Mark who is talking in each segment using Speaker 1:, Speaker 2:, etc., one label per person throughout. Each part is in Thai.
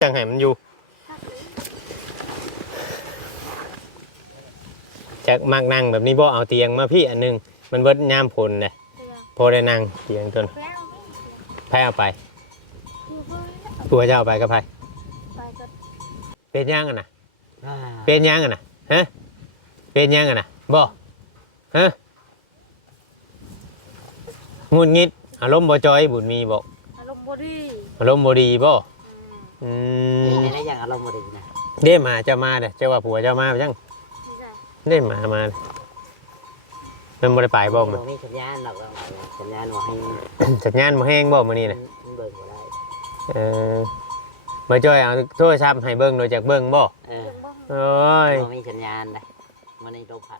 Speaker 1: จังให้มันอยู่จะมักนั่งแบบนี้บ่เอาเตียงมาพี่อันนึงมันเบิดยามผลเลยพอได้นั่งเตียงจนไผเอาไปผัวจะเอาไปกับไผเป็นยังอ่ะนะเป็นยังอ่ะนะฮะเป็นยังอ่ะนะบ่ฮะงุนงิดอารมณ์บ่จอยบุญมีบอก
Speaker 2: อารมณ์บ่ดี
Speaker 1: บ่
Speaker 3: อะไรอย่างอารมณ์บ่ดีนะ
Speaker 1: เด้มาจะมาเด้เจ้าว่าผัวเจ้ามาจังเด้มามันบ่ได้ไปบ่มั้ย
Speaker 3: มีสัญญาณหรอกสัญญาณบ่ให้
Speaker 1: สัญญาณบ่แห้งบ่มื้อนี้น่ะ
Speaker 3: เบิ่งบ่ได้
Speaker 1: บ่จอยเอาโทรศัพท์ให้เบิ่งโดยจากเบิ่งบ่โอ้ย
Speaker 3: บ่มีสัญญาณได้มันนี่ลมพัด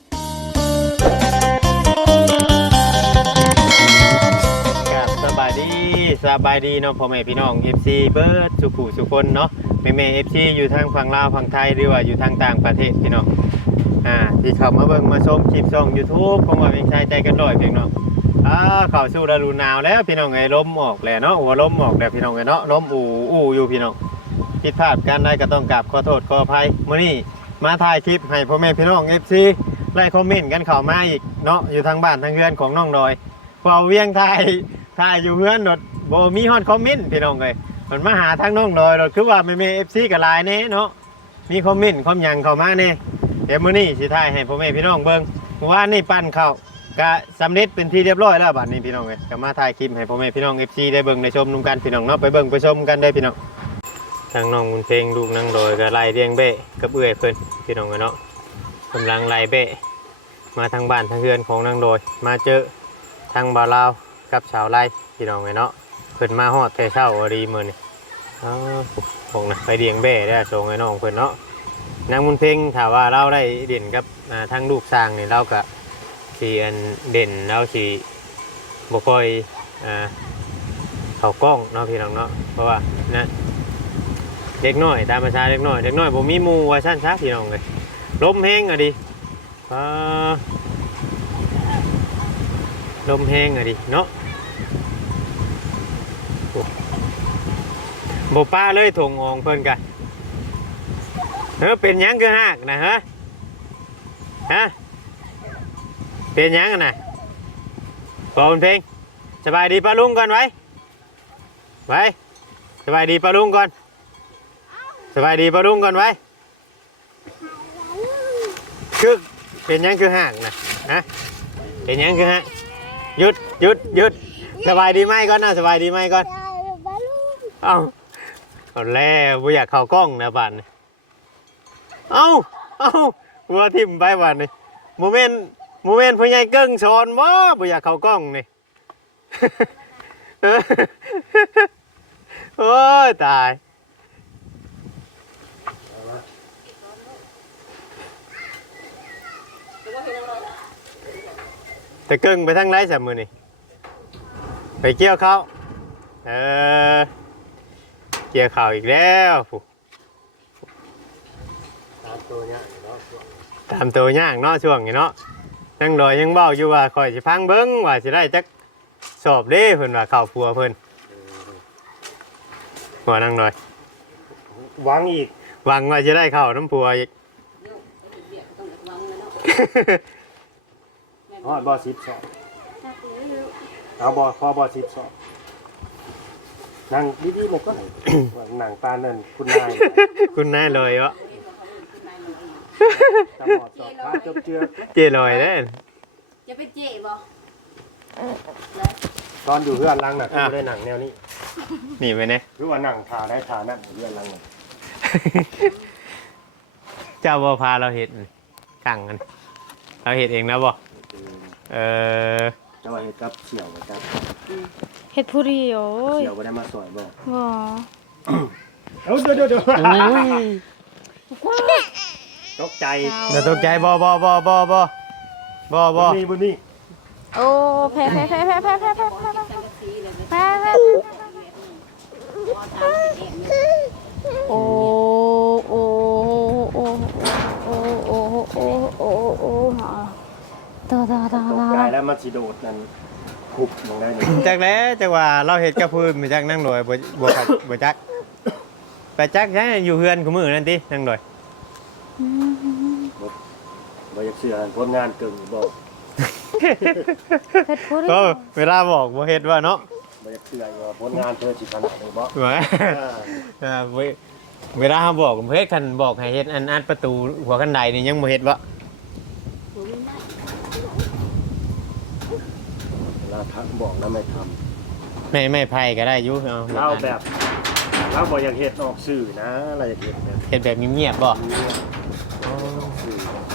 Speaker 1: ครับสบายดีเนาะพ่อแม่พี่น้อง FC เบิดสุขุสุคนเนาะแม่ๆ FC อยู่ทางฝั่งลาวฝั่งไทยหรือว่าอยู่ทางต่างประเทศพี่น้องที่เข้ามาเบิ่งมาชมคลิปช่อง YouTube ของว่าเพียงชายใจกันด้อยพี่น้องเข้าสู่ฤดูหนาวแล้วพี่น้องไอ้ลมออกแล้วเนาะหัวลมออกแล้วพี่น้องไอ้เนาะลมอู่อยู่พี่น้องผิดพลาดการได้ก็ต้องกราบขอโทษขออภัยมื้อนี้มาถ่ายคลิปให้พ่อแม่พี่น้อง FC ไล่คอมเมนต์กันเข้ามาอีกเนาะอยู่ทางบ้านทางเรือนของน้องดอยพอเวียงถ่ายอยู่เฮือนรถบ่มีฮอดคอมเมนต์พี่น้องเอ้ยมันมาหาทางน้องดอยรถคือว่าแม่ FC ก็หลายแน่เนาะมีคอมเมนต์คอมหยังเข้ามาแน่เดี๋ยวมื้อนี้สิถ่ายให้พ่อแม่พี่น้องเบิ่งเมื่อวานนี่ปั้นข้าวก็สำเร็จเป็นที่เรียบร้อยแล้วบัดนี้พี่น้องเอ้ยก็มาถ่ายคลิปให้พ่อแม่พี่น้อง FC ได้เบิ่งได้ชมนํกันพี่น้องเนาะไปเบิ่งไปชมกันได้พี่น้องทางน้องบุญเพลงลูกนางดอยก็ไล่เลี้ยงเบ้กับเอื้อยเพิ่นพี่น้องเนาะกำลังไล่เบ้มาทางบ้านทางเรือนของนางดอยมาเจอทางบ่าวลาวกับสาวไร่พี่น้องเนาะเพิ่นมาฮอดแต่เช้าดีมื้อนี้พวกน่ะไปเลี้ยงเบ้ได้ส่งให้น้องเพิ่นเนาะนางบุญเพ็งถามว่าเราได้เด่นกับทั้งลูกสร้างนี่เราก็สีอันเด่นแล้วสีบ่ค่อยเข้ากล้องเนาะพี่น้องเนาะเพราะว่านะเด็กน้อยตามภาษาเด็กน้อยบ่มีหมู่ว่าซั่นซะพี่น้องเอ้ยลมแห้งอ่ะดิลมแห้งอ่ะดิเนาะบ่ป้าเลยถงอองเพิ่นกันเป็นยังคือหักนะฮะเป็นยังนะพอเป็นเพลงสบายดีป้าลุงก่อนไว้สบายดีป้าลุงก่อนสบายดีป้าลุงก่อนไว้คือเป็นยังคือหักนะเป็นยังคือหักหยุดสบายดีไหมก่อนนะสบายดีไหมก่อนเอาแล้วไม่อยากเข้ากล้องนะบ้านเอาหัวทิ่มไปวันนี้โมเมนต์พ่อใหญ่เกิ้งสอนบ่อยากเข้ากล้องนี่ โอ้ยตายแต่เกิ้งไปทางไหนสามมือนี่ไปเกี่ยวเขาเกี่ยวข่าวอีกแล้วตามตัวย่างเนาะช่วงนี้เนาะนั่งรอยังเบ้าอยู่ว่าคอยสิพังเบิ้งว่าสิได้จักสอบเด้เพิ่นว่าข่าวผัวเพิ่นหัวนั่งรอยหวังว่าจะได้ข่าวน้ำผัวอีก
Speaker 4: บ่10 สอบเอาพอบ10 สอบนั่งดีๆมันก็หนังปานนั่นคุณนาย
Speaker 1: เลยวะ
Speaker 4: ตำรวจสอบพาเจือ
Speaker 1: เจลอยได้
Speaker 2: จะเป็นเจ๊บ่
Speaker 4: ตอนอยู่เพื่อนลังน่ะคือได้หนังแนวนี้
Speaker 1: นี่ไปเนี่ย
Speaker 4: คือว่าหนังทาได้ทานั่นเพื่อนลังน่ะ
Speaker 1: เจ้าบ่พาเราเห็ดขังกันเราเห็ดเองนะบ่
Speaker 4: เจ้าเห็ดกับเสี่ยวกับ
Speaker 2: เห็ดผู้ดีโอ้ย
Speaker 4: เสี่ยวบ่ได้มาสอยบ่
Speaker 2: เอา
Speaker 4: เดี๋ยวตกใจ
Speaker 1: อย่าตกใจบ่
Speaker 4: นี่
Speaker 2: โอ้แพ้โอ้ต
Speaker 4: ายแล้วมาสิโดดนั่นคุบมองได้นี่
Speaker 1: จากแล้วจังว่าเราเห็ดกับพื้นมาจากนั่งรวยบ่จักไปจักใช้อยู่เฮือนกูมือนั่นตินั่งดอย
Speaker 2: อืม
Speaker 4: บ่อยากเชื่อผลงานเก่งบ่
Speaker 2: เฮ็ดผู้เดีย
Speaker 1: ก็
Speaker 2: ว
Speaker 1: เวลาบอกบ่เฮ็ดว่าเนาะ
Speaker 4: บ่อยากเชื่อว่าผลงานเธอสิขนาดนี้บ่
Speaker 1: ว่าเวลาเขาบอกผมเฮ็ดคันบอกให้เฮ็ดอันประตูหัวกันไดนี่ยังบ่เฮ็ดบ่
Speaker 4: เวลาทักบอกแล้วไม่ทำ
Speaker 1: ไม่ไผก็ได้อยู่เอา
Speaker 4: เราแบบเราบ่อยากเฮ็ดออกสื่อนะเราอยากเฮ็ดแบบ
Speaker 1: เฮ็ดแบบเงียบๆบ่
Speaker 4: ออกสื่อ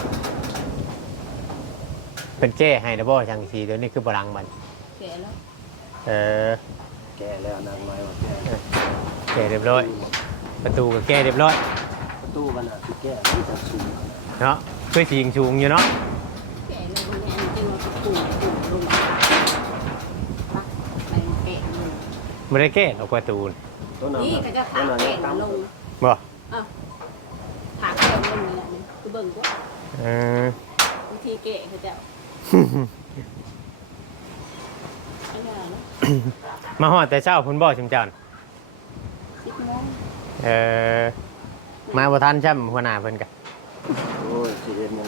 Speaker 1: เพิ่นแก้ให้แล้วบ่จังซี่เดี๋ยวนี้คือบ่รังมัน
Speaker 2: แก่แล้ว
Speaker 1: เออ
Speaker 4: แก่แล้วนางไม้ว่าแก่
Speaker 1: แก้เรียบร้อย ประตูก็แก้เรียบร้อย
Speaker 4: ประตูมันอาจสิแก้ที่จะสูง
Speaker 1: เนาะคือสิงสูงอยู่เนาะ
Speaker 2: แก่แล้วมันแอนจริงว่าปลูกลงปะไปแก่ลง
Speaker 1: บ่ได้แก้หรอกประตู
Speaker 4: ต้นนั้น
Speaker 2: นี่ก็จะถากแก่ลง
Speaker 1: บ่
Speaker 2: ถากแก่ลงนี่แหละนี่คือเบิ่งว่า
Speaker 1: เออ
Speaker 2: วิธีแก่เขาจะไม่ได้เนาะ
Speaker 1: มาฮอดแต่เช้าพุ่นบ่ชุมเจ้าน่ะ
Speaker 2: 10 โมง
Speaker 1: เออมาบ่ทันช้ำหัวหน้าเพิ่นก็
Speaker 4: โอ้ยสิเฮ็ดยังไง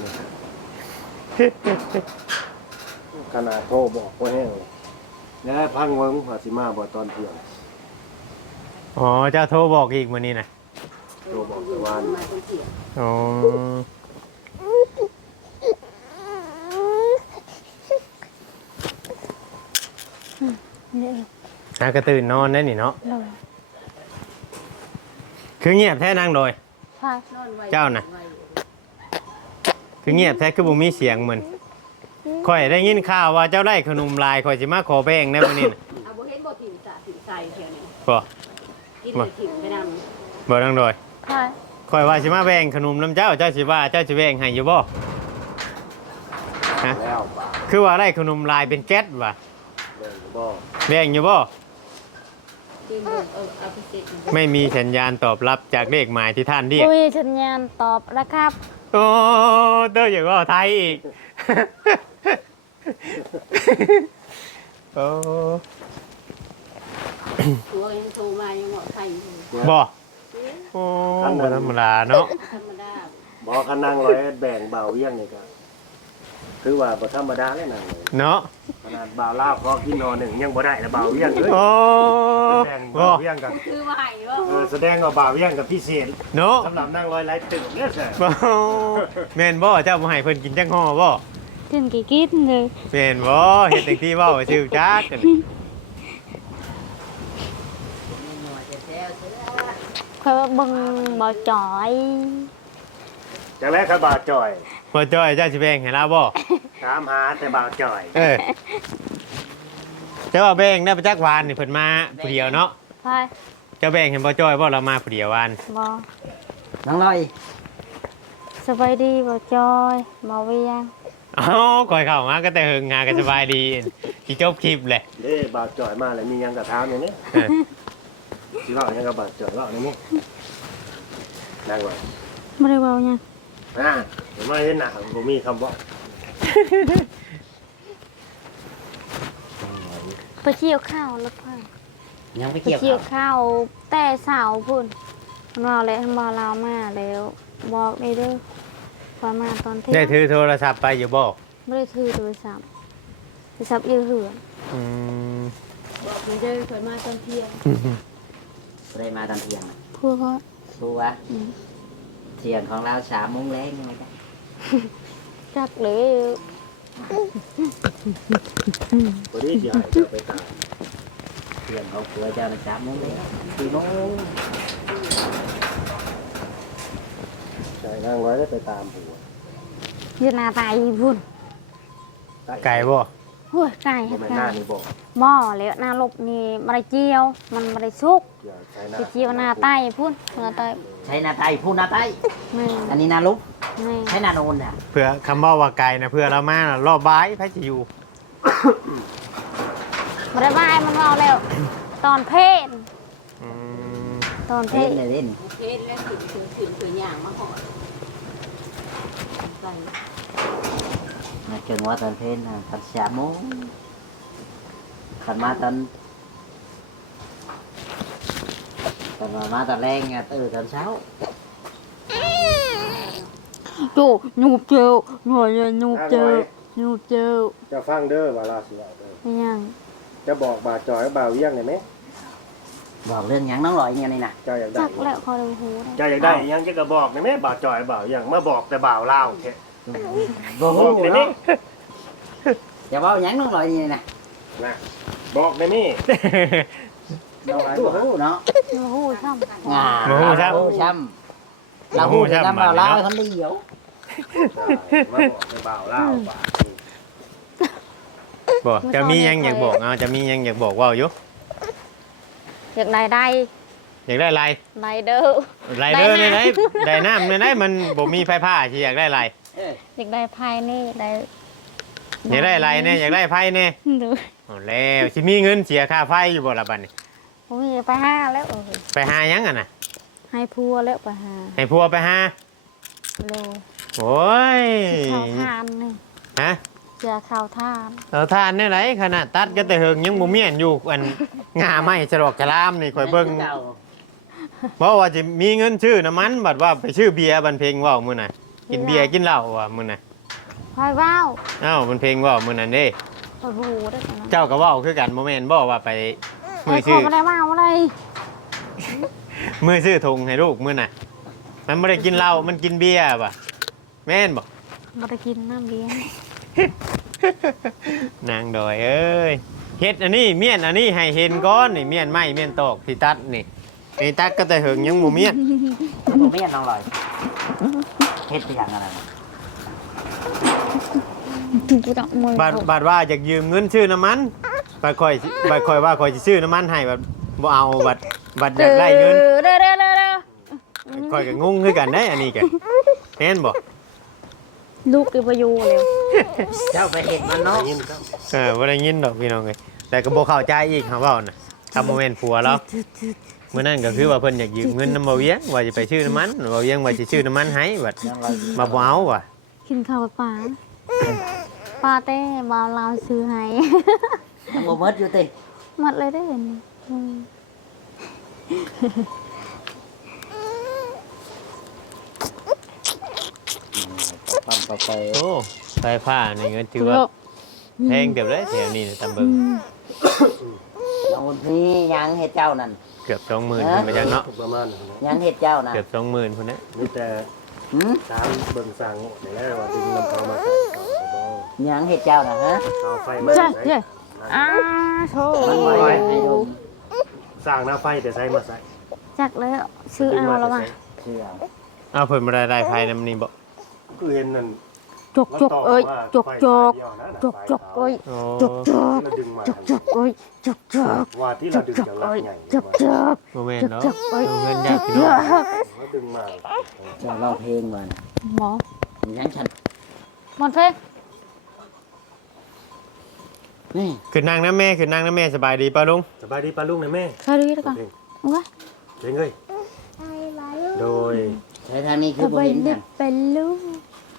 Speaker 4: ขนาดโทรบอกบ่แห้งเลยแล้วพังเวิ้งว่าสิมาบ่ตอนเที่ยง
Speaker 1: อ๋อเจ้าโทรบอกอีกมื้อนี้น่ะ
Speaker 4: โทรบอกแต่ว่า
Speaker 2: มาตอนเที่ยง
Speaker 1: อ๋อ
Speaker 2: นี่
Speaker 1: หากระตื่นนอนได้นี่เนาะ
Speaker 2: เลย
Speaker 1: คือเงียบแท้นั่งโดย
Speaker 2: ใช่นอนไว
Speaker 1: เจ้าน่ะ คือเงียบแท้คือบ่มีเสียงเหมือนข่อยได้ยินข่าวว่าเจ้าได้ขนมลายข่อยสิมาขอแบ่งในมื้อนี้น่ะ
Speaker 2: เอาบ่เห็นบ่ถิ่มสะถิ่มใส่เที่ยวนี้
Speaker 1: บ่
Speaker 2: กินเลยถิ่มไปนำ
Speaker 1: บ่นั่งโดย
Speaker 2: ใช่
Speaker 1: ข่อยว่าสิมาแบ่งขนมน้ำเจ้าเจ้าสิว่าเจ้าสิแบ่งให้อยู่บ่ฮะ
Speaker 4: แล้วป่า
Speaker 1: คือว่าได้ขนมลายเป็นแก๊สว่ะ
Speaker 4: เบิ่งบ่
Speaker 1: แบ่งอยู่บ่
Speaker 2: กินเบิ่งเอาไปเสร็จ
Speaker 1: ไม่มีสัญญาณตอบรับจากเลขหมายที่ท่านเรียก
Speaker 2: คุยสัญญาณตอบแล้วครับ
Speaker 1: โอ้เต้าอย่างว่าไทยอีก โอ้
Speaker 2: ตัวยังโทรมายังบอกใครอยู่
Speaker 1: บ่โอ้บ่ธรรมดาเนาะ
Speaker 2: ธรรมดา
Speaker 4: บ่คันนั่งร้อยแบ่งเบาเวียงนี่ก็คือว่าบ่ธรรมดาเลยนั่งเลย
Speaker 1: เนาะ
Speaker 4: ขนาดบ่าวลาวพอกินนอนหนึ่งยังบ่ได้แล้วบ่าวเวียงเลย
Speaker 1: โอ้
Speaker 4: แบ่ง
Speaker 1: บ่
Speaker 4: บ่าวเวียงกัน
Speaker 2: คือมาให้ว่า
Speaker 4: แสดงว่าบ่าวเวียงกับพิเศษ
Speaker 1: เนาะ
Speaker 4: สำหรับนั่งร้อยไร้ตึกเนี่ยแซ่
Speaker 1: บ่แม่นบ่เจ้าบ่ให้เพิ่นกินจังฮ้อบ่
Speaker 2: กินกี่กินเลย
Speaker 1: แม่นบ่เฮ็ดจังที่เว้าชื่อจักกัน
Speaker 2: เคยว่าเบิ่งบ่จ่อย
Speaker 4: จังแรกครับบ่าวจ่อย
Speaker 1: บ่จ้อยเจ้าสิแบ่งให้เราบ่
Speaker 4: ถามหาแต่บ่าวจ่อย
Speaker 1: เออเจ้าว่าแบ่งได้ประจักษ์วานนี่เพิ่นมาผู้เดียวเนาะ
Speaker 2: ใช่
Speaker 1: เจ้าแบ่งให้บ่จ้อยบ่เรามาผู้เดียววาน
Speaker 2: บ่
Speaker 3: น้องลอย
Speaker 2: สบายดีบ่จ่อยบ่เวียง
Speaker 1: เอ้าข่อยเข้ามาก็แต่เฮิงงานก็สบายดีสิจบคลิปแหละ
Speaker 4: เด้บ่าวจ่อยมาแล้วมีหยังกับถามอย่างนี้
Speaker 1: เออ
Speaker 4: สิเว้าหยังกับบ่าวจ่อยเว้าอย่างนี้นั่งไว้
Speaker 2: บ่ได้เว้าหยัง
Speaker 4: เดี๋ยวมาเห็นหน้าบ่มีคำบอก
Speaker 2: ไปเกี่ยวข้าวแล้วพ่อ
Speaker 3: ยังไป
Speaker 2: ไป
Speaker 3: เกี่ยว
Speaker 2: เกี่ยว
Speaker 3: ข้าว
Speaker 2: ข้าวแต่เสาพุ่นมันว่าแล้วบ่ลาวมาแล้วบอกได้เด้อว่ามาตอนเที่ยง
Speaker 1: ได้ถือโทรศัพท์ไปอยู่บ่
Speaker 2: ไม่ได้ถือโทรศัพท์โทรศัพท์ยืมเหือ
Speaker 1: อืม
Speaker 2: บอกไม่ได้เคยมาตอนเที่ยง
Speaker 3: ได้มาตอนเที่ยง
Speaker 2: พูดเพราะ
Speaker 3: รู้ว่าเที่ยงของเรา3 โมงแรงยังไงกัน
Speaker 2: จักเลย
Speaker 4: วันนี้สิให้เจ้าไปตาม
Speaker 3: เที่ยงของผัวเจ้าน่ะ3 โมงแรง4 โมง
Speaker 4: ใช่นั่งร้อยได้ไปตามผัว
Speaker 2: ยืนหน้าตายพุ่น
Speaker 1: ไก่บ่
Speaker 2: โอ้ยไก่
Speaker 4: บ่
Speaker 2: เฮ็ด
Speaker 4: แม่น
Speaker 2: ไก่
Speaker 4: หน้านี่บอก
Speaker 2: หม้อแล้วหน้าลบนี่บ่ได้เจียว มันบ่ได้สุก
Speaker 4: เดี๋ยวใช้หน้า
Speaker 2: ไปเจียวหน้าใต้พุ่นหน้าใต้
Speaker 3: ใช้หน้าไตพูดหน้าไต
Speaker 2: แม่
Speaker 3: อันนี้หน้าลุก
Speaker 2: แม่
Speaker 3: ใช้หน้าโนนน่ะ
Speaker 1: เพื่อคำว่าว่าไก่นะเพื่อเรามาน่ะรอบบ่ายไผสิอยู่
Speaker 2: บ่ได้บายมันเอาแล้ว ตอนเพลน
Speaker 1: อืม
Speaker 2: ตอนเพ
Speaker 3: เล่
Speaker 2: ล
Speaker 3: น
Speaker 2: น
Speaker 3: เลยเล่น
Speaker 2: เพลนแล้วถือย่างมาห่อใส่
Speaker 3: มาเกิงว่าตอนเพลนน่ะตอน3 โมงขันมาตอนมาตอนแรงไงตื่นตอนเช้า
Speaker 2: โจหนูเจอหน่อยหนูเจอหนูเจอ
Speaker 4: จะฟังเด้อว่าลาสิเอาเด้อ
Speaker 2: ไม่ยัง
Speaker 4: จะบอกบ่าวจอยกับบ่าวเวียงได้ไหม
Speaker 3: บอกเรื่องหยังน้องลอยอย่างนี้นะ
Speaker 4: เจ้าอยากได้
Speaker 2: จักแล้วคอยดูหู
Speaker 4: เจ้าอยากได้ยังจะก็บอกได้ไหมบ่าวจอยบ่าวเวียงมาบอกแต่บ่าวลาวแค่
Speaker 3: บอก
Speaker 4: บอกได้ไหม
Speaker 3: เนาะอย่าบอกหยังน้องลอยอย่างนี้นะ
Speaker 4: นะบอกได้ไหม
Speaker 3: น้องลอยบอกเนาะ
Speaker 2: ดูหูช่ำ
Speaker 3: เราหูช้ำเราหูช้ำเราเล่าให้คนเดียว
Speaker 4: มาบอกแต่บ่าวลาวบ่าว
Speaker 1: บอกจะมียังอยากบอกเอาจะมียังอยากบอกว่าอยู่
Speaker 2: อยากได้ได้
Speaker 1: อยากได้อะไร
Speaker 2: ได้เด้อ
Speaker 1: ไรเด้อในไหนได้น้ำในไหนมันบ่มีไฟผ้าที่อยากได้อะไร
Speaker 2: อยากได้ภายนี่ได้
Speaker 1: อยากได้อะไรเนี่ยอยากได้ไฟเนี่ย
Speaker 2: ดู
Speaker 1: เอาแล้วสิมีเงินเสียค่าไฟอยู่บ่ละบัดนี้
Speaker 2: โอ้ยไปห้าแล้ว
Speaker 1: ไปหายังอ่ะน่ะ
Speaker 2: ให้พัวแล้วไปหา
Speaker 1: ให้พัวไปหา
Speaker 2: โล
Speaker 1: โอ้ย
Speaker 2: ข้าวทานนี่
Speaker 1: ฮะ
Speaker 2: เจอข้าวทาน
Speaker 1: เราทานได้ไรขนาดตัดก็แต่เฮิงยังบ่เมียนอยู่อันงาไม้ฉลอกฉลามนี่ข่อยเบิ่งเพราะว่าจะมีเงินชื่อน้ำมันบัดว่าไปชื่อเบียร์บันเพลงว่าวมื้อน่ะกินเบียร์กินเหล้าว่ะมื้อน่ะ
Speaker 2: คอยว้าว
Speaker 1: เอ้าบันเพลงว่าวมื้อนั้นเด้
Speaker 2: คอยหูได้กันนะ
Speaker 1: เจ้าก็เว้าคือกันบ่แม่นบ่ว่าไปมือ
Speaker 2: ขอ
Speaker 1: ชื่อ
Speaker 2: ไม่ได้ว้าวอะไร
Speaker 1: มือชื่อธงให้ลูกมื้อน่ะมันบ่ได้กินเหล้ามันกินเบียร์ป่ะแม่นบ่
Speaker 2: มาได้กินน้ำเลี้ยง
Speaker 1: นางดอยเอ้ยเฮ็ดอันนี้เมียนอันนี้ให้เห็นก้อนนี่เมียนไม้เมียนตอกที่ตัดนี่นี่ตัดก็แต่เหิงยังบ่เมียน
Speaker 3: ผมไม่อยากน้องลอยเฮ็ดไปอย่างอะไร
Speaker 2: กูต้องมือบ
Speaker 1: าดว่าอยากยืมเงินชื่อน้ำมันบาดค่อยว่าค่อยสิซื้อน้ำมันให้บัดบ่เอาบัดอยากได้เงิน
Speaker 2: เด้อ
Speaker 1: ค่อยก็งงคือกันได้อันนี้แกแม่นบ่
Speaker 2: ลูกกิบยูเลย
Speaker 3: เจ้าไปเห็ดมันเนาะ
Speaker 4: ยินครับ
Speaker 1: บ่ได้ยินดอกพี่น้องเอ้ยแต่ก็บ่เข้าใจอีกหาเว้าน่ะทำบ่แม่นผัวเรามื้อนั้นก็คือว่าเพิ่นอยากยืมเงินนำบ่เวียงว่าจะไปซื้อน้ำมันบ่เวียงว่าสิซื้อน้ำมันให้บัด
Speaker 3: น้องลอย
Speaker 1: มาบ่เอาว่ะ
Speaker 2: กินข้าวปลาปลาเต้บาวลาวซื้อให้
Speaker 3: น้องโมเมิร์ดอยู่ติ
Speaker 2: หมดเลยได้เห็น
Speaker 3: ปั๊มปะไป
Speaker 1: โอ้ไฟฟ้านี่ก็ถือว่าแพงเกือบเลยแถวนี้ตำเบิง
Speaker 3: น้องคนพี่ยังเห็ดเจ้านั่น
Speaker 1: เกือบ20,000พุ่นไปจังเนาะ
Speaker 4: ประมาณนั้นนะ
Speaker 3: ยังเห็ดเจ้านะ
Speaker 1: เกือบ20,000พุ่นนะ
Speaker 4: มีแต่
Speaker 3: หืม
Speaker 4: ตามเบิ่งสั่งนี่แหละว่าดึงลำเปามาใส่เอา
Speaker 3: ยังเห็ดเจ้านะฮะ
Speaker 4: เอาไฟมา
Speaker 2: ใช่
Speaker 4: ใส่
Speaker 2: ใช่อ้าโธ่
Speaker 3: มันไว้ให้ดู
Speaker 4: สร้างหน้าไฟแต่ใส่มาใส่
Speaker 2: จักเลยซื้อเอาแล้วว่ะ
Speaker 3: เชื่อ
Speaker 1: เอาเพิ่นบ่ได้ไฟนำนี่บ่
Speaker 4: คือเห็นนั่น
Speaker 2: จกจกเอ้ยจกจกจกจกเอ้ย
Speaker 1: โอ้
Speaker 2: จกจก
Speaker 4: เราดึงมา
Speaker 2: จกจกเอ้ยจกจก
Speaker 4: ว่าที่เราดึง
Speaker 2: จก
Speaker 4: จากหลัก
Speaker 2: เอ้ย
Speaker 4: ใหญ่
Speaker 2: จกจก
Speaker 1: บ่แม่นเนาะ
Speaker 2: จกเอ้ย
Speaker 1: เอาเงิน
Speaker 2: จ
Speaker 1: ญาติ
Speaker 2: ก
Speaker 1: พี่
Speaker 2: จ
Speaker 1: น้อง
Speaker 2: ก
Speaker 4: เราดึงมา
Speaker 3: เจ้าร้องเพลงมาน่ะ
Speaker 2: หมอ
Speaker 3: ยังฉัน
Speaker 2: หมดเพลง
Speaker 3: นี่
Speaker 1: ขึ้นนั่งนะแม่ขึ้นนั่งนะแม่สบายดีป่ะลุง
Speaker 4: สบายดีป้าลุงนะแม่
Speaker 2: ใช่ดีแล้วก่อนว้า
Speaker 4: เจ๋งเลยโดย
Speaker 3: ใช้ทางนี้คือ
Speaker 2: จะ
Speaker 3: บ่
Speaker 2: ไป
Speaker 3: เห็น
Speaker 2: เด็
Speaker 3: กัน
Speaker 2: กเป็นลูก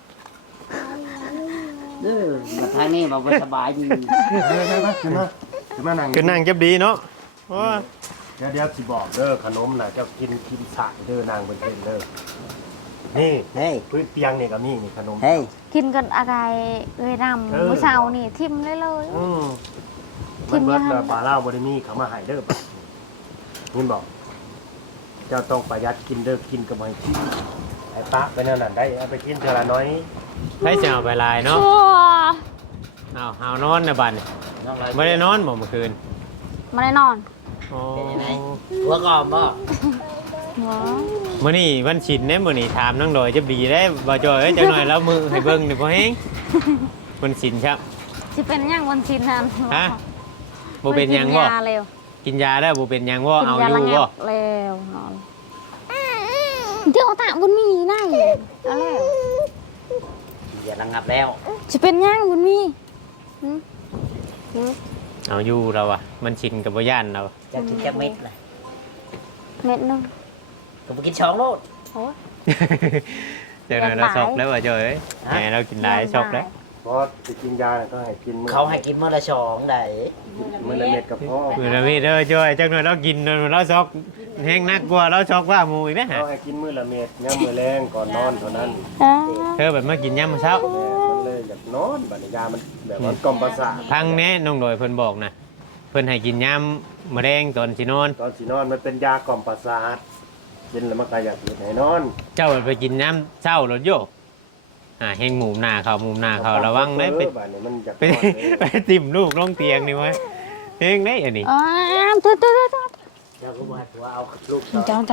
Speaker 3: เด้อมาทางนี้บอกว่าสบายดี
Speaker 4: ขึ้นมานั่ง
Speaker 1: ขึ้นนั่งเก็บดีเนาะโอ้ย
Speaker 4: เดี๋ยวสิบอกเด้อขนมน่ะเจ้ากินสายเด้อนางเป็นเด้อนี่
Speaker 3: เฮ้ย
Speaker 4: พื้นเตียงนี่ก็มีนี่ขนม
Speaker 3: เฮ้ย
Speaker 2: กินกันอะไรเอ้ยรำมื้อเช้านี่ทิมเลยเลย
Speaker 4: มันเบิดแบบปลาเล่าบ่ได้มีเขามาให้เด้อบัดนี่บอก เจ้าต้องประหยัดกินเด้อกินกับไว้กินไอ้ปะไปนั่นน่ะได้เอาไปกินเท่าละน้อย
Speaker 1: ให้จะเอาไปลายเนาะ
Speaker 2: โอ้
Speaker 1: เอานอนนะบัดนี้
Speaker 3: น้องลอย
Speaker 1: บ่ได้นอนบ่เมื่อคืน
Speaker 2: มาได้นอน
Speaker 1: โอ้
Speaker 3: เป็นยังไงหัวกรอบบ่
Speaker 2: หัว
Speaker 1: มื้อนี้วันฉินเด้มื้อนี้ถามน้องดอยจะดีได้บ่จอยเอ้ยจักหน่อยแล้วมือให้เบิ่งนี่บ่แฮงวันฉินครับ
Speaker 2: สิเป็นหยังวันชินนั่น
Speaker 1: ฮะบ่เป็นหยังบ่
Speaker 2: กินยาเร็ว
Speaker 1: กินยาแล้วบ่เป็นหยังบ่
Speaker 2: กิน
Speaker 1: เอา
Speaker 2: ยา
Speaker 1: อ
Speaker 2: ระ
Speaker 1: ยู่
Speaker 2: งั
Speaker 1: บ่
Speaker 2: บเร็วนอนเดี๋ยวตาบุญมีได้เอาแล้ว
Speaker 3: อย่าระงับแล้ว
Speaker 2: จะเป็นหยังบุญมีหืมหืม
Speaker 1: เอาอยู่เราอ่ะมันชินกับบ่ย่านเรา
Speaker 3: จะกินจักเม็ดน่ะ
Speaker 2: เม็ดหนึง
Speaker 3: ก็บ่กินช้องโลด
Speaker 2: โอ้ย
Speaker 1: เดี๋ยวหน่อยเราชอบแล้วว่าจอยเอ้ยแหมเรากินหลายชอบแล้ว
Speaker 4: เพอสิกินยาเนี่ยต้องให้กินมื้อ
Speaker 3: เขาให้กินมื้อละ2ได้
Speaker 4: มื้อละเม็ดกับพ่อ
Speaker 1: มื้อละมีเด้อจ้อยจักหน่อยเรากินเราช็อกแฮงนักกว่าเราช็อกว่าหมู่อีกนะฮะ
Speaker 4: เขาให้กินมื้อละเม็ดยามมื้อแลงก่อนนอนเท่านั้น
Speaker 1: เธอแบบมากินยามมื้อเช้า
Speaker 4: แม่มันเลยอยากนอนบัดนี้ยามันแบบว่ากล่อมประสาท
Speaker 1: พังแน่น้องโดยเพิ่นบอกนะเพิ่นให้กินยามมื้อแรงตอนสินอน
Speaker 4: ตอนสินอนมันเป็นยากล่อมประสาทกินแล้วมันก็อยากหลับให้นอน
Speaker 1: เจ้าไปกินน้ำเช้ารถโยแฮงหมู่หน้าเขาระวังได้ไป
Speaker 4: บัดนี้มันอยาก
Speaker 1: ไป
Speaker 4: นอนเลย
Speaker 1: ไปติ่มลูกลงเตียงนี่ไว้เฮงได้อันนี้
Speaker 2: อ๋อตัว
Speaker 3: เจ้าก็บ่ให้ผัวเอาลูกต่อ
Speaker 2: บ่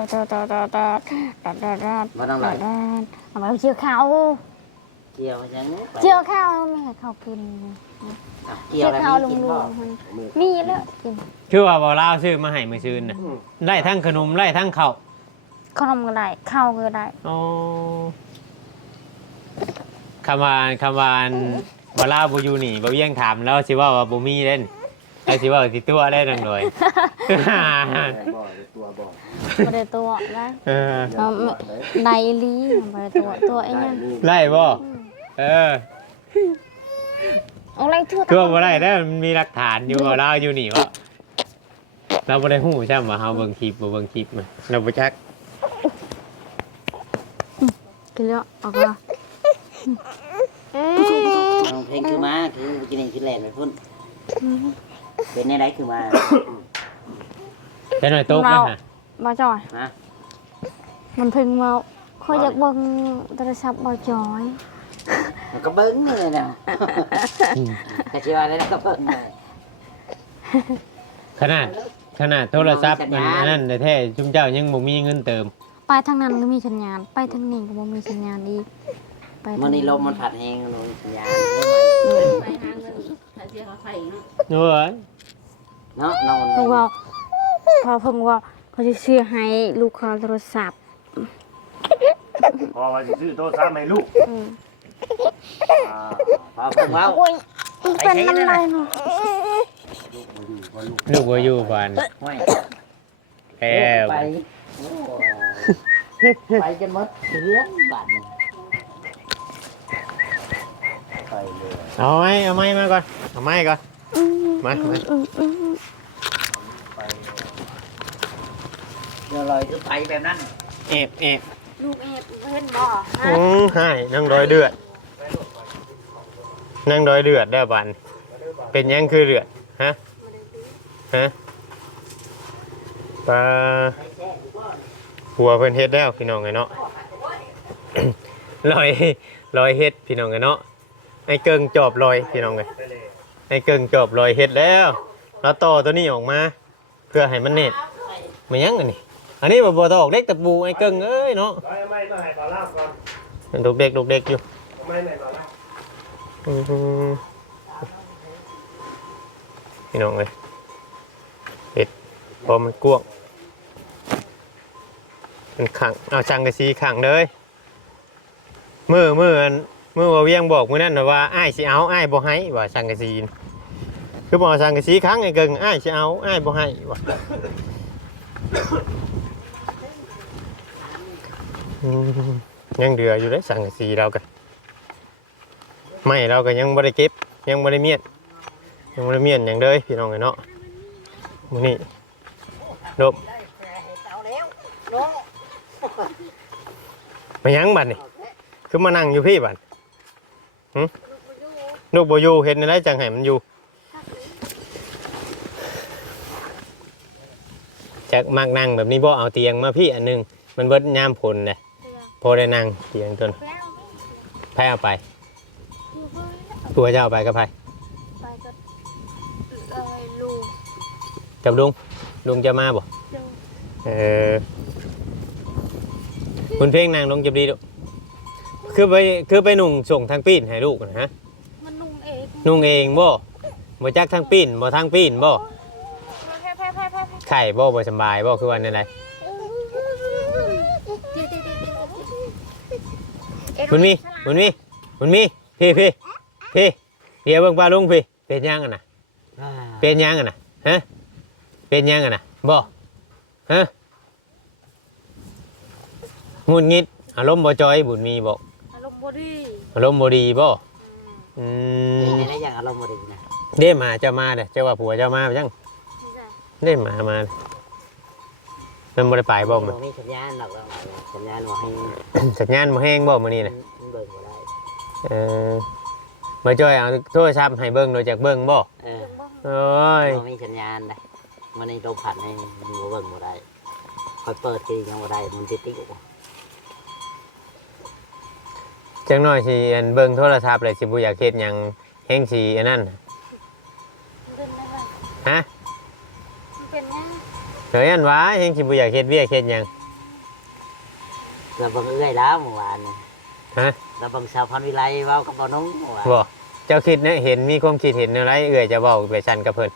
Speaker 2: ต้องไหลเอามาเจียวข้าว
Speaker 3: เกี่ยวจังไป
Speaker 2: เจียวข้าวไม่ให้เขากิน
Speaker 3: เกี่
Speaker 2: เจี
Speaker 3: ยว
Speaker 2: ยว
Speaker 3: แล้ว
Speaker 2: ข้าว
Speaker 3: มี
Speaker 2: ลุ
Speaker 3: กิน
Speaker 2: ง
Speaker 3: บ่
Speaker 2: ๆมันมีแล้วกิน
Speaker 1: คือว่าบ่ลาวซื้อมาให้มื้อซื่นน่ะไล่ทั้งขนมไล่ทั้งข้าว
Speaker 2: ขนมก็ได้ข้าวก็ได้
Speaker 1: อ๋อคำว่าบ่ลาวบ่อยู่นี่บ่เวียงถามแล้วสิว่าบ่มีเด้นแล้วสิว่าสิตัวได้นั่นเลย
Speaker 4: บ่เลยตัวบ่
Speaker 2: บ่ได้ตัวนะ
Speaker 1: เออ
Speaker 2: เอาในลีบ่ได้ตัวไอ้นั่น
Speaker 1: ไล่บ่เออ
Speaker 2: เอาอะไรทั่ว
Speaker 1: คือว่าบ่ได้เด้อมันมีหลักฐานอยู่ว่าลาวอยู่นี่ว่าเราบ่ได้ฮู้ใช่ว่าเฮาเบิ่งคลิปบ่เบิ่งคลิปมาเราบ่จัก
Speaker 2: กินแล้วเอาก็
Speaker 3: น้องเพลงคือมาคือกินนี่คือแล่นไปพุ่นเป็นในไรคือมา
Speaker 1: แต่หน่อยตกนะฮะ
Speaker 2: บ่จอย
Speaker 3: ฮะ
Speaker 2: มันเพิ่งว่าเขาอยากเบิ่งโทรศัพท์บ่จอย
Speaker 3: มันก็เบิ้งเลยนะกะชิว่าเลยนะก็เบิ้งเลย
Speaker 1: ขนาดโทรศัพท์มันอันนั้นแท้ๆจุมเจ้ายังบ่มีเงินเติม
Speaker 2: ไปทางนั้นก็มีสัญญาณไปทางนี้ก็บ่มีสัญญาณอีกไปทาง
Speaker 3: มันนี่ลมมันผัดแห้งลมสัญญาณ
Speaker 5: ไปหาเงินหาเสียเขาไข่เนาะ
Speaker 1: โอ้ย
Speaker 3: เนาะนอน
Speaker 2: เพราะว่าพอเพิ่งว่าเขาจะซื้อให้ลูกค้าโทรศัพท์
Speaker 4: พอว่าสิซื้อโทรศัพท์ให้ลูก
Speaker 2: อืม
Speaker 4: อ่า
Speaker 3: พอผมว่า
Speaker 2: โอ้ยมันเป็นมันอะไรเนาะ
Speaker 1: ลูกบ่อยู่บ้าน
Speaker 3: ห้อย
Speaker 1: แอบ
Speaker 3: ไปไปจนหมดเรือนบ้าน
Speaker 4: ไปเลย
Speaker 1: เอาไม้มาก่อนเอาไม้ก่อนมา
Speaker 3: เดี๋ยวลอยคือไปแบบนั้น
Speaker 1: เอฟ
Speaker 2: ลูกเอฟเห็นบ่
Speaker 1: ให้นั่งดอยเดือดนั่งดอยเดือดได้อบันเป็นหยังคือเดือดฮะปลาหัวเพิ่นเฮ็ดแล้วพี่น้องไงเนาะ ลอยเฮ็ดพี่น้องไงเนาะไอ้เกิงจอบลอยพี่น้องไงไอ้เกิงจอบลอยเฮ็ดแล้วแล้วต่อตัวนี้ออกมา เพื่อให้มันเน็ตมันยังอันนี้อันนี้บ่ต้องออกเล็กตะปูไอ้เกิงเอ้ยเนาะ
Speaker 4: ร้อยไม่ต้องให้ปลาลาบก่อน
Speaker 1: มันลูกเด็กอยู่
Speaker 4: ไม่ไหนปลาลาบ
Speaker 1: พี่น้องเลยเห็ดพอมันกวงมันขังเอาชังกระซีขังเลยมือว่าเวียงบอกมือนั่นน่ะว่าอ้ายสิเอาอ้ายบ่ให้ว่าชังกระซีนคือบอกชังกระซีขังไอ้เกิงอ้ายสิเอาอ้ายบ่ให้ว่ายังเดืออยู่เลยชังกระซีเรากันไม่เราก็ยังบ่ได้เก็บยังบ่ได้เมียนยังบ่ได้เมียนอย่างเด้ยพี่น้องไอ้เนาะมื้อนี้ดบมายังบัดนี่คือมานั่งอยู่พี่บัดหึลูกบ่อยู่เฮ็ดในไรจังให้มันอยู่จักมักนั่งแบบนี้บ่เอาเตียงมาพี่อันหนึงมันเบิดยามฝนน่ะพอได้นั่งเตียงต้นไผเอาไปตัวจะเอาไปกับไผ
Speaker 2: ไปก็เลยลูก
Speaker 1: กับลุงจะมาบ่คุณเพ่งนางลงจะดีดูคือไปนุ่งส่งทางปีนให้ลูกนะฮะ
Speaker 2: มันนุ่งเอง
Speaker 1: นุ่งเองบ่จักทางปีนบ่ทางปีนบ่ไข่บ่สำบายบ่คือวันอะไรบุญมีพี่เดี๋ยวเบิ่งปลาลุงพี่เป็นยังอ่ะนะเป็นยังอ่ะนะฮะเป็นยังอ่ะนะบ่ฮะงุดงิดอารมณ์บ่จอยบุญมีบอก
Speaker 2: อารมณ์บ่ดี
Speaker 1: อารมณ์บ่ดีบ่อื
Speaker 3: เป็น
Speaker 1: ม
Speaker 3: ในอย่างอารมณ์บ่ดีนะ
Speaker 1: เด้มาเจ้ามาเด้อเจ้าว่าผัวเจ้ามาจังเด้มามันบ่ได้ไปบ่มื้อ
Speaker 3: มีสัญญาณหรอกสัญญาณบ่ให้
Speaker 1: สัญญาณบ่แห้งบ่มื้อนี้น่ะ
Speaker 3: มันเบิ่งบ่ได้
Speaker 1: มาจ้อยเอาโทรศัพท์ให้เบิ่งโดยจากเบิ่งบ่
Speaker 3: เออ
Speaker 1: โอ้ย
Speaker 3: บ่มีสัญญาณได้มันในลมพัดให้มันบ่เบิ่งบ่ได้คอยเปิดทียังบ่ได้มันติดติ๊ก
Speaker 1: จังน้อยสิอันเบิ่งโทรศัพท์เลยสิบ่อยากเฮ็ดหยังแฮงสิอันนั้น
Speaker 2: เป็นได้ป่ะ
Speaker 1: ฮะ
Speaker 2: มันเป็นยัง
Speaker 1: เฮ้ยอันว่าแฮงสิบ่อยากเฮ็ดเวียกเฮ็ดหยัง
Speaker 3: เราเบิ่งเอื้อยแล้วเมื่อวานนี่
Speaker 1: ฮะ
Speaker 3: เราเบิ่งชาวพันวิไลเว้ากับบ่น้องเมื่อวาน
Speaker 1: บ่เจ้าคิดนะเห็นมีความคิดเห็นอะไรเอื้อยจะเว้าไปซั่นกับเพิ่น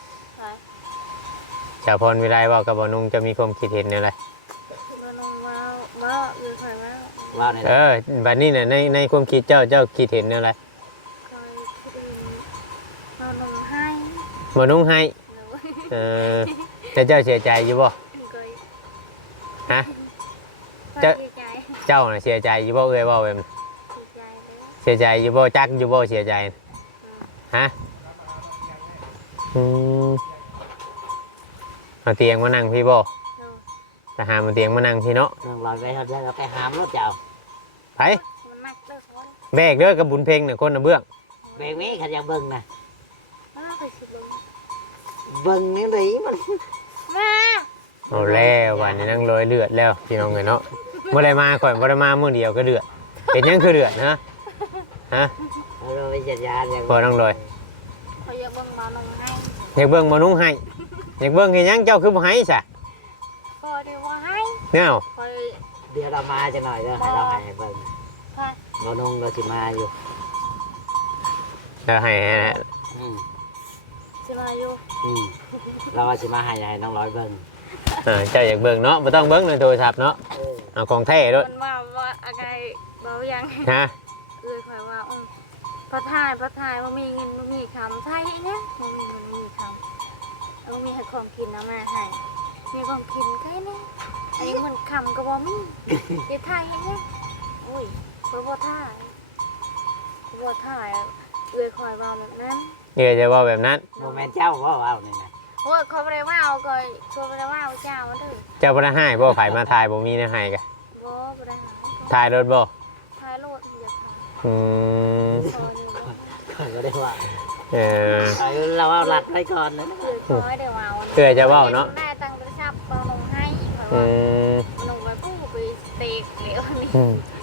Speaker 1: ชาวพรวิไลเว้ากับบ่นุงจะมีความคิดเห็นอะไร
Speaker 2: คือมันว่าคือใครว่า
Speaker 3: เว้าใน
Speaker 1: บัดนี้น่ะในความคิดเจ้าคิดเห็นอะไร
Speaker 2: คอยคิดเองเราลงให้
Speaker 1: บ่นุงให้
Speaker 2: หรือว่า
Speaker 1: แต่เจ้าเสียใจอยู่บ่
Speaker 2: เคย
Speaker 1: ฮะ
Speaker 2: ใจ
Speaker 1: เจ้าน่ะเสียใจอยู่บ่เอ้ยเว้าแบบนั้น
Speaker 2: ใจเลย
Speaker 1: เสียใจอยู่บ่จักอยู่บ่เสียใจฮะเอาเตียงมานั่งพี่บ่ทหารมาเตียงมานั่งพี่เนาะ
Speaker 3: เรื่องลอยไปเฮาจะไปหามรถเจ้า
Speaker 1: ไผ
Speaker 2: มันมักเลิกคน
Speaker 1: แบกเด้อกับบุญเพ็งน่ะคนน่ะเบื้อง
Speaker 3: เบงนี้คันอยากเบิ่งนะ
Speaker 2: มาไปสิลง
Speaker 3: เบิ่งนี่ดิมัน
Speaker 2: มา
Speaker 1: เอาแล้ววันนี้นั่งร้อยเลือดแล้วพี่น้องเอ้ยเนาะบ่ได้มาก่อนบ่ได้มามื้อเดียวก็เดือดเป็นหยังคือเดือดฮะ
Speaker 3: เราไปจัดยาอย่าง
Speaker 1: พอต้องเลย
Speaker 2: คอยยังเบิ่งมาลงให้
Speaker 1: อยากเบิ่งบ่นุ่งให้อยากเบิ่งเฮ็ดหยังเจ้าคือบ่ให้ซะ
Speaker 2: คอยเดี๋ยวว่าให้
Speaker 1: เนาะ
Speaker 2: คอย
Speaker 3: เดี๋ยวเรามาจะหน่อยเด้อให้เราให้เบิ่ง
Speaker 2: ค่ะ
Speaker 3: เรานงเราสิมาอยู่
Speaker 1: แล้วให้
Speaker 3: อืม
Speaker 2: จะมาอยู่
Speaker 3: เราว่าสิมาให้น้องร้อยเบิ่ง
Speaker 1: เจ้าอยากเบิ่งเนาะบ่ต้องเบิ่งในโทรศัพท์เนาะ
Speaker 3: เออ
Speaker 1: เอาของแท้ด้วย
Speaker 2: มันว่าอะไรเบายัง
Speaker 1: ฮะ
Speaker 2: คือคอยว่าพระทายว่ามีเงินว่ามีคำไทยเนี่ยว่ามีเงินมีคำว่ามีให้ของกินนะมาให้มีของกินแค่นี้อันนี้มันคำก็บ่มีจะทายให้เนี่ยอุ้ยบ่ทายเลยคอยว่าแบบนั้น
Speaker 1: เอ้ยจะว่าแบบนั้น
Speaker 3: บ่แม่นเจ้าว่าว้าวนี่นะ
Speaker 2: โอ้ยเขาไม่ได้ว่าเอาก่อยเขาไม่ได้ว่าเอาเจ้ามาเลย
Speaker 1: เจ้าบ่ได้ให้บ่ไผมาถ่ายบ่มีแนวให้กะ
Speaker 2: บ่ไม่ได้หา
Speaker 1: ถ่ายรถบ่
Speaker 2: ทายโลดเดียวค่ะ
Speaker 1: อืม
Speaker 2: คอยเลยว่า
Speaker 3: ข้อยก็ได้ว่า
Speaker 1: เออ
Speaker 3: เราเอาหลัดไว้ก่อนนะ
Speaker 2: คือคอยเดี๋ยวเอา
Speaker 1: เอ้ยจะเว้าเนาะ
Speaker 2: ได้ตังค์กระชับเอาลงให้คอย
Speaker 1: อื
Speaker 2: ว่าม ลงไปกู้ไปสเต็กเหลวนี่
Speaker 1: อืม